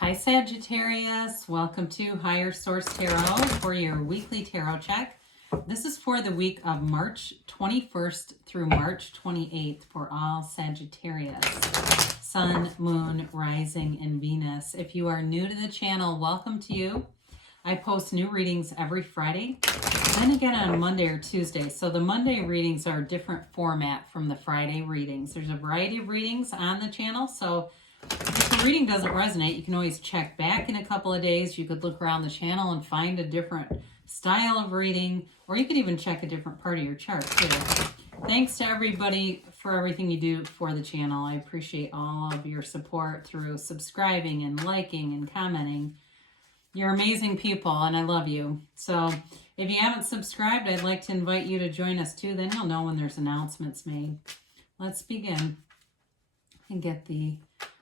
Hi Sagittarius, welcome to Higher Source Tarot for your weekly tarot check. This is for the week of March 21st through March 28th for all Sagittarius. Sun, Moon, Rising, and Venus. If you are new to the channel, welcome to you. I post new readings every Friday and again on Monday or Tuesday. So the Monday readings are a different format from the Friday readings. There's a variety of readings on the channel, so if the reading doesn't resonate, you can always check back in a couple of days. You could look around the channel and find a different style of reading, or you could even check a different part of your chart too. Thanks to everybody for everything you do for the channel. I appreciate all of your support through subscribing and liking and commenting. You're amazing people and I love you. So if you haven't subscribed, I'd like to invite you to join us too. Then you'll know when there's announcements made. Let's begin and get the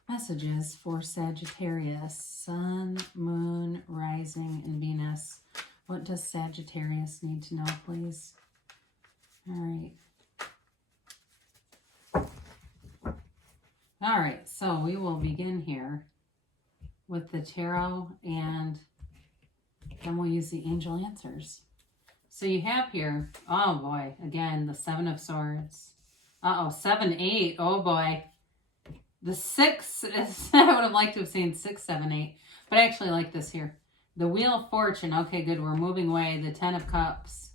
messages for Sagittarius, Sun, Moon, Rising, and Venus. What does Sagittarius need to know, please? All right, so we will begin here with the tarot, and then we'll use the angel answers. So you have here, oh boy, again, the Seven of Swords. 7, 8, oh boy. The 6 is, I would have liked to have seen 6, 7, 8, but I actually like this here. The Wheel of Fortune, okay, good, we're moving away. The 10 of Cups,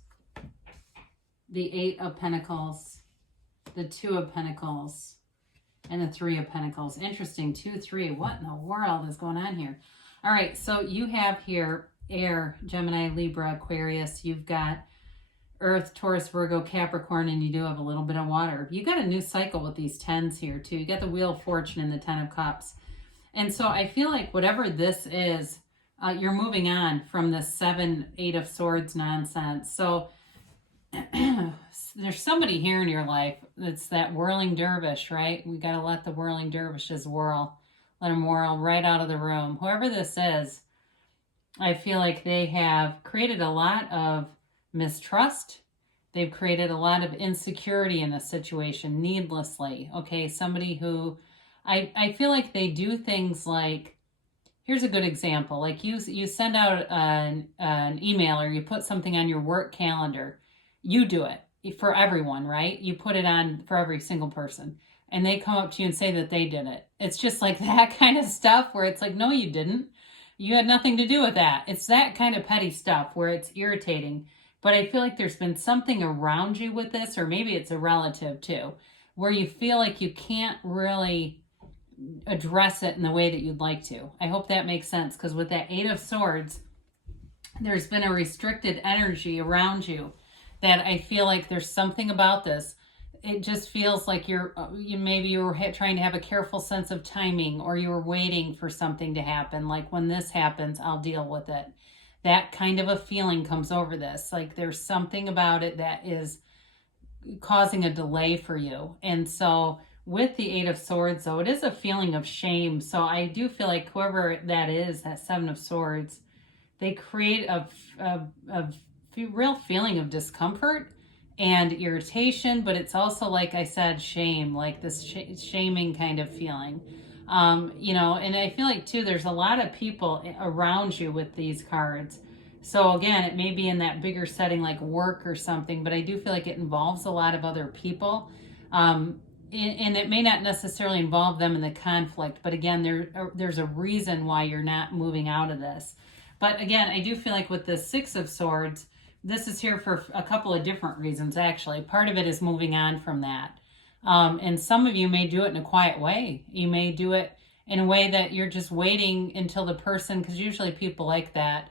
the 8 of Pentacles, the 2 of Pentacles, and the 3 of Pentacles. Interesting, 2, 3, what in the world is going on here? All right, so you have here Air, Gemini, Libra, Aquarius. You've got Earth, Taurus, Virgo, Capricorn, and you do have a little bit of water. You got a new cycle with these 10s here too. You got the Wheel of Fortune and the 10 of Cups. And so I feel like whatever this is, you're moving on from the 7, 8 of Swords nonsense. So there's somebody here in your life that's that whirling dervish, right? We got to let the whirling dervishes whirl. Let them whirl right out of the room. Whoever this is, I feel like they have created a lot of mistrust. They've created a lot of insecurity in a situation needlessly. Okay, somebody who I feel like they do things like, here's a good example. Like you send out an email or you put something on your work calendar. You do it for everyone, right? You put it on for every single person. And they come up to you and say that they did it. It's just like that kind of stuff where it's like, no, you didn't. You had nothing to do with that. It's that kind of petty stuff where it's irritating. But I feel like there's been something around you with this, or maybe it's a relative too, where you feel like you can't really address it in the way that you'd like to. I hope that makes sense, because with that 8 of Swords, there's been a restricted energy around you that I feel like there's something about this. It just feels like maybe you were trying to have a careful sense of timing, or you were waiting for something to happen. Like, when this happens, I'll deal with it. That kind of a feeling comes over this. Like there's something about it that is causing a delay for you. And so with the 8 of Swords, though, it is a feeling of shame. So I do feel like whoever that is, that 7 of Swords, they create a real feeling of discomfort and irritation, but it's also, like I said, shame, like this shaming kind of feeling. And I feel like too, there's a lot of people around you with these cards. So again, it may be in that bigger setting like work or something, but I do feel like it involves a lot of other people. And it may not necessarily involve them in the conflict, but again, there's a reason why you're not moving out of this. But again, I do feel like with the 6 of Swords, this is here for a couple of different reasons, actually. Part of it is moving on from that. And some of you may do it in a quiet way. You may do it in a way that you're just waiting until the person, because usually people like that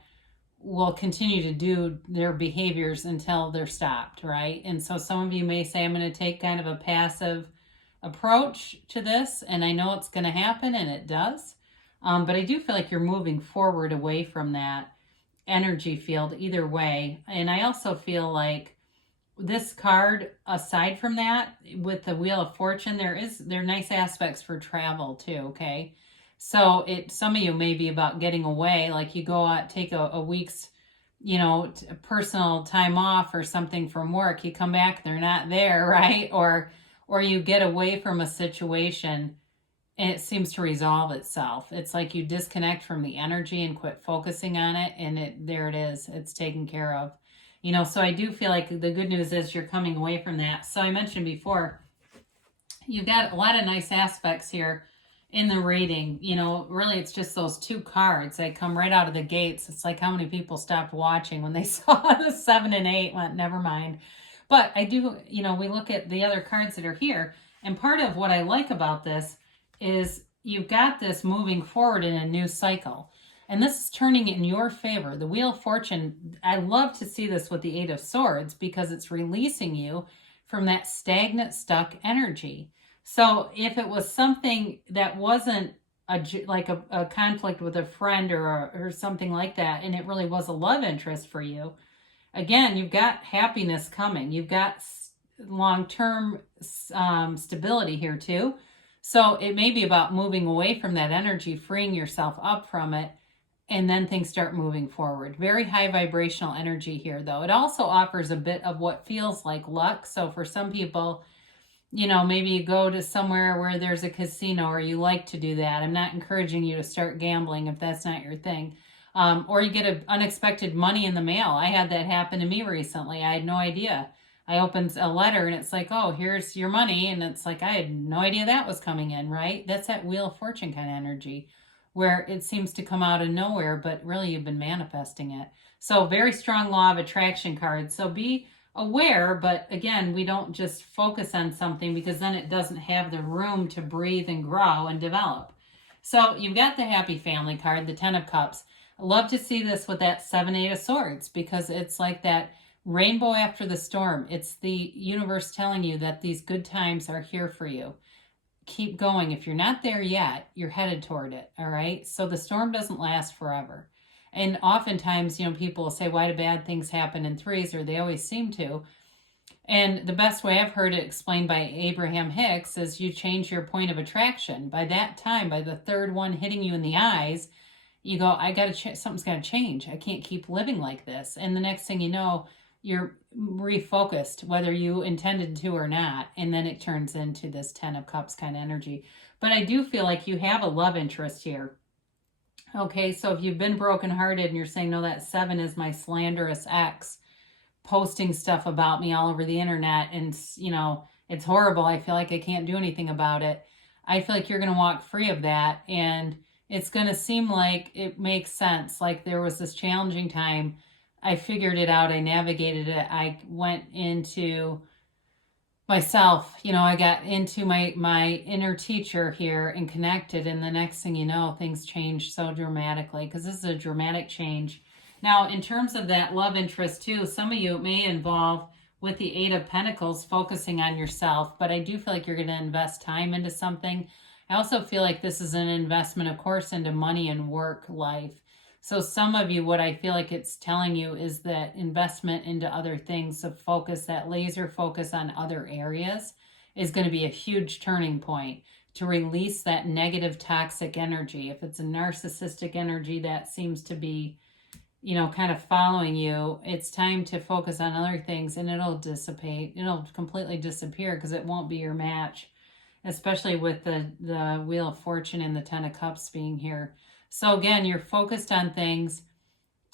will continue to do their behaviors until they're stopped, right? And so some of you may say, I'm going to take kind of a passive approach to this, and I know it's going to happen, and it does. But I do feel like you're moving forward away from that energy field either way. And I also feel like this card, aside from that, with the Wheel of Fortune, there are nice aspects for travel too, okay? So some of you may be about getting away, like you go out, take a week's, personal time off or something from work. You come back, they're not there, right? Or you get away from a situation and it seems to resolve itself. It's like you disconnect from the energy and quit focusing on it, and there it is. It's taken care of. So I do feel like the good news is you're coming away from that. So I mentioned before, you've got a lot of nice aspects here in the reading. Really it's just those two cards. They come right out of the gates. It's like how many people stopped watching when they saw the 7 and 8, went, never mind. But I do, we look at the other cards that are here, and part of what I like about this is you've got this moving forward in a new cycle. And this is turning in your favor. The Wheel of Fortune, I love to see this with the 8 of Swords because it's releasing you from that stagnant, stuck energy. So if it was something that wasn't a conflict with a friend or something like that, and it really was a love interest for you, again, you've got happiness coming. You've got long-term stability here too. So it may be about moving away from that energy, freeing yourself up from it, and then things start moving forward. Very high vibrational energy here, though. It also offers a bit of what feels like luck. So for some people, maybe you go to somewhere where there's a casino or you like to do that. I'm not encouraging you to start gambling if that's not your thing. Or you get unexpected money in the mail. I had that happen to me recently. I had no idea. I opened a letter and it's like, oh, here's your money. And it's like, I had no idea that was coming in, right? That's that Wheel of Fortune kind of energy where it seems to come out of nowhere, but really you've been manifesting it. So very strong law of attraction card. So be aware, but again, we don't just focus on something because then it doesn't have the room to breathe and grow and develop. So you've got the Happy Family card, the 10 of Cups. I love to see this with that 7, 8 of Swords because it's like that rainbow after the storm. It's the universe telling you that these good times are here for you. Keep going. If you're not there yet, you're headed toward it, all right? So the storm doesn't last forever. And oftentimes, people will say, why do bad things happen in threes? Or they always seem to. And the best way I've heard it explained by Abraham Hicks is you change your point of attraction. By that time, by the third one hitting you in the eyes, you go, something's got to change. I can't keep living like this. And the next thing you know, you're refocused, whether you intended to or not. And then it turns into this 10 of Cups kind of energy. But I do feel like you have a love interest here. Okay, so if you've been brokenhearted and you're saying, no, that 7 is my slanderous ex posting stuff about me all over the internet and, it's horrible. I feel like I can't do anything about it. I feel like you're going to walk free of that. And it's going to seem like it makes sense. Like there was this challenging time. I figured it out. I navigated it. I went into myself, I got into my inner teacher here and connected. And the next thing you know, things changed so dramatically because this is a dramatic change. Now, in terms of that love interest too, some of you it may involve with the 8 of Pentacles focusing on yourself, but I do feel like you're going to invest time into something. I also feel like this is an investment, of course, into money and work life. So some of you, what I feel like it's telling you is that investment into other things of focus, that laser focus on other areas is going to be a huge turning point to release that negative toxic energy. If it's a narcissistic energy that seems to be, kind of following you, it's time to focus on other things and it'll dissipate. It'll completely disappear because it won't be your match, especially with the Wheel of Fortune and the 10 of Cups being here. So again, you're focused on things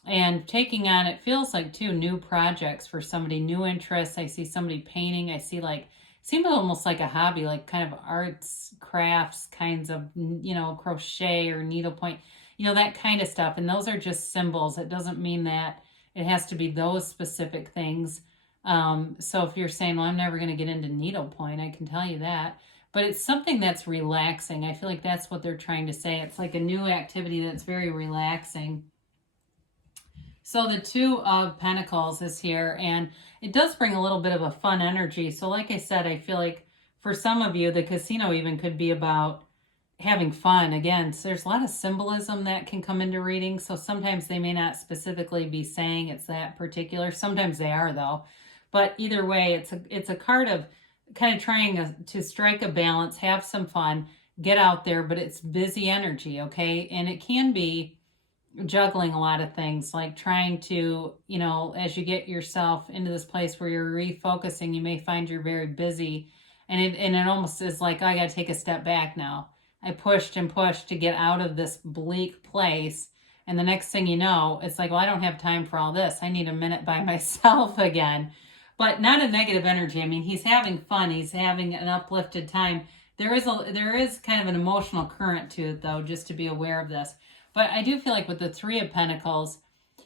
and taking on, it feels like too, new projects for somebody, new interests. I see somebody painting. I see seems almost like a hobby, like kind of arts, crafts, kinds of, crochet or needlepoint, that kind of stuff. And those are just symbols. It doesn't mean that it has to be those specific things. So if you're saying, well, I'm never going to get into needlepoint, I can tell you that. But it's something that's relaxing. I feel like that's what they're trying to say. It's like a new activity that's very relaxing. So the 2 of Pentacles is here, and it does bring a little bit of a fun energy. So like I said, I feel like for some of you, the casino even could be about having fun. Again, so there's a lot of symbolism that can come into reading. So sometimes they may not specifically be saying it's that particular. Sometimes they are, though. But either way, it's a card of kind of trying to strike a balance, have some fun, get out there, but it's busy energy, okay? And it can be juggling a lot of things, like trying to, as you get yourself into this place where you're refocusing, you may find you're very busy, and it almost is like, I got to take a step back now. I pushed and pushed to get out of this bleak place. And the next thing you know, it's like, well, I don't have time for all this. I need a minute by myself again. But not a negative energy. I mean, he's having fun. He's having an uplifted time. There is kind of an emotional current to it, though, just to be aware of this. But I do feel like with the Three of Pentacles,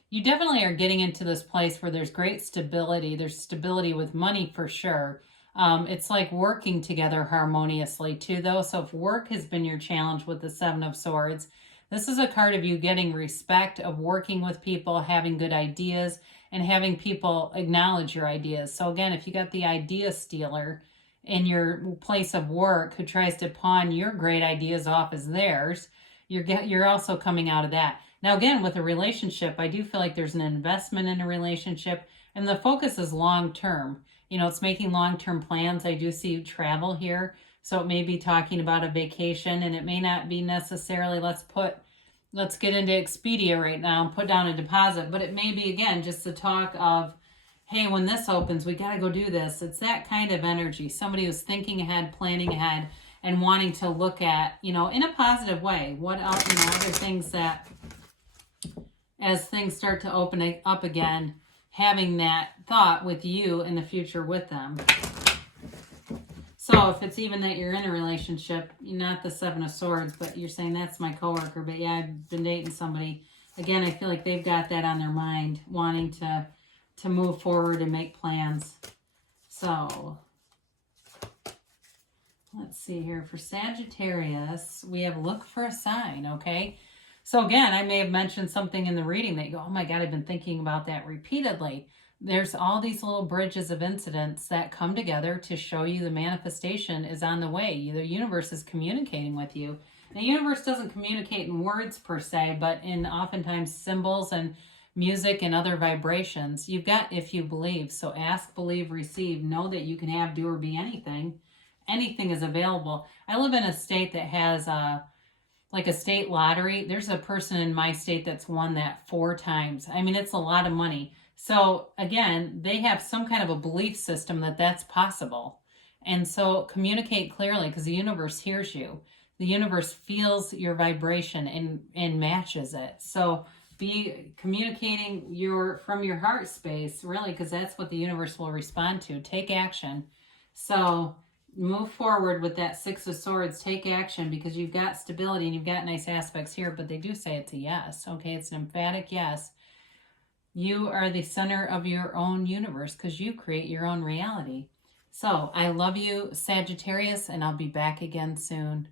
you definitely are getting into this place where there's great stability. There's stability with money for sure. It's like working together harmoniously too, though. So if work has been your challenge with the Seven of Swords, this is a card of you getting respect, of working with people, having good ideas, and having people acknowledge your ideas. So again, if you got the idea stealer in your place of work who tries to pawn your great ideas off as theirs, you're also coming out of that. Now again, with a relationship, I do feel like there's an investment in a relationship, and the focus is long term. You know, it's making long-term plans. I do see travel here. So it may be talking about a vacation, and it may not be necessarily, let's get into Expedia right now and put down a deposit. But it may be, again, just the talk of, hey, when this opens, we got to go do this. It's that kind of energy. Somebody who's thinking ahead, planning ahead, and wanting to look at, you know, in a positive way. What else, you know, other things that, as things start to open up again, having that thought with you in the future with them. So if it's even that you're in a relationship, not the Seven of Swords, but you're saying that's my coworker, but yeah, I've been dating somebody. Again, I feel like they've got that on their mind, wanting to move forward and make plans. So let's see here. For Sagittarius, we have look for a sign, okay? So again, I may have mentioned something in the reading that you go, oh my God, I've been thinking about that repeatedly. There's all these little bridges of incidents that come together to show you the manifestation is on the way. The universe is communicating with you. The universe doesn't communicate in words per se, but in oftentimes symbols and music and other vibrations. You've got if you believe. So ask, believe, receive. Know that you can have, do, or be anything. Anything is available. I live in a state that has like a state lottery. There's a person in my state that's won that 4 times. I mean, it's a lot of money. So again, they have some kind of a belief system that that's possible. And so communicate clearly, because the universe hears you. The universe feels your vibration and matches it. So be communicating from your heart space, really, because that's what the universe will respond to. Take action. So move forward with that Six of Swords. Take action, because you've got stability and you've got nice aspects here, but they do say it's a yes. Okay, it's an emphatic yes. You are the center of your own universe because you create your own reality. So I love you, Sagittarius, and I'll be back again soon.